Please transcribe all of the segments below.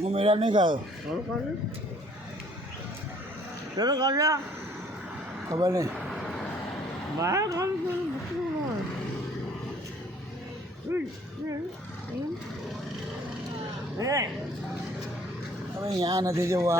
હું મેળા નહીં ખાયો. ચલો કાઢ્યા ખબર નહીં. મારા ખાલી હવે અહીંયા નથી જવું.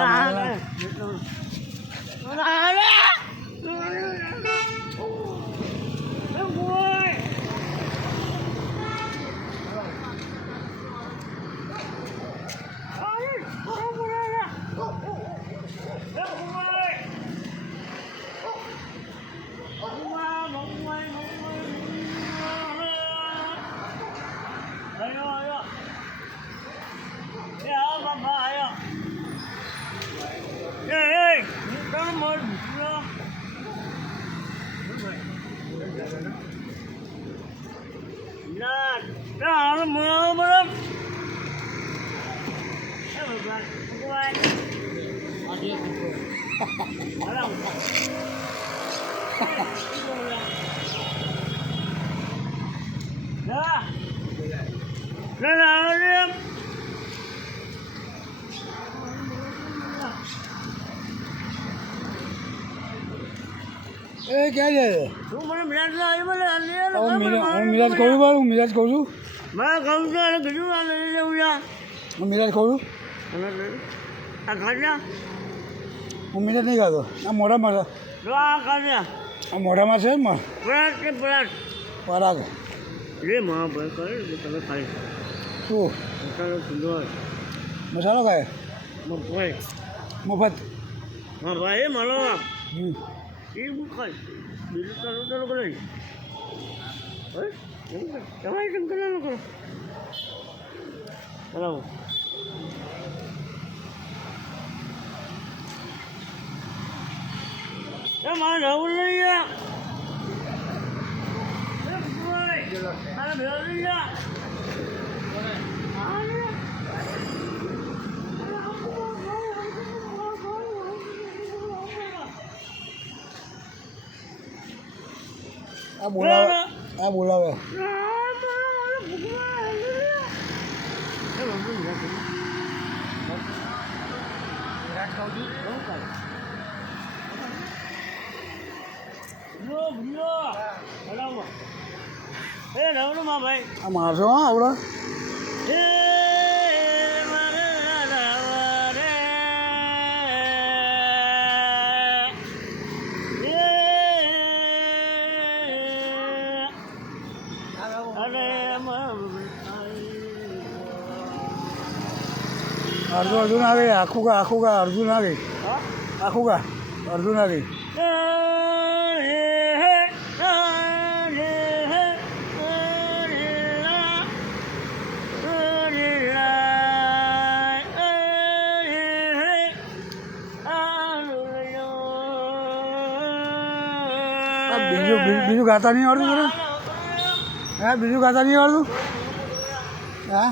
એ ક્યાં જાય? હું મિરાજ કહું છું. હું મિરાજ કહું છું. મારે કહું છું કીધું લઈ જવું યાર. હું મિરાજ કહું છું. આ ખાધ્યા હું મિરાજ નહીં ખાતો. આ મોઢામાં છે. આ ખાધ્યા આ મોઢામાં છે. પરાગ કે પરાગ પરાગ રે માં ભાઈ કરે તમે ખાઈ શું મસાલો કીધો મસાલો ખાય મફત મફત. હા ભાઈ મળો હમ એ હું ખાઈ બીજું ચાલુ કરો નહીં તમારે કેમ કરવાનું કરો બરાબર. મારે જવું નહીં યાર. મારે ભેળ નહીં યાર. આ બોલાવે. આ બોલાવે. આ મારશો હા આવડે. અડધું ના ગઈ. આખું કા અડધું ના ગઈ. આખું કા અડધું ના ગઈ. બીજું ગાતા નહીં આવડતું તને? હા બીજું ગાતા નહીં આવડતું? હા